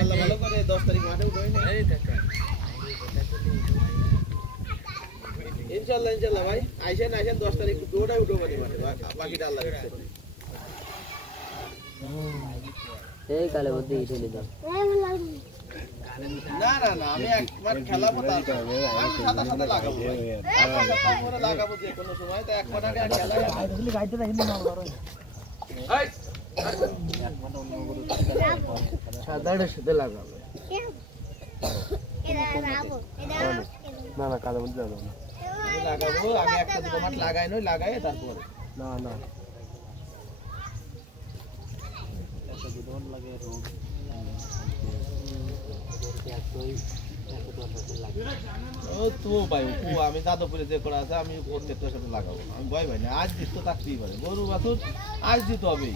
আল্লাহ ভালো করে 10 তারিখ মাঠে উঠবে না ইনশাআল্লাহ ইনশাআল্লাহ ভাই আইছেন 10 তারিখ দুটোটাই উঠবো মাঠে বাকিটা আল্লাহ দিচ্ছে এই কালে বলতে চলে যাও না না না আমি একবার খেলাবো তারপর আমি সাদা সাদা লাগাবো এক সপ্তাহ পরে লাগাবো যে কোনো সময় তো এক মাস আগে খেলা আসলে গাইতে দেখেন না বড় এই সাদাটা সাদা লাগাবো না না কালো বলতে যাবো না লাগাবো আমি একটা দুটো মাঠ লাগাই নই লাগাই তারপর না না একটা দুটো মাঠ লাগাই রোগ ও তো ভাই ও আমি যাদবপুরে যে করা আছে আমি প্রত্যেকটার সাথে লাগাবো আমি ভয় ভাই না আজ দিত থাকতেই পারে গরু বাছুর আজ দিতে হবেই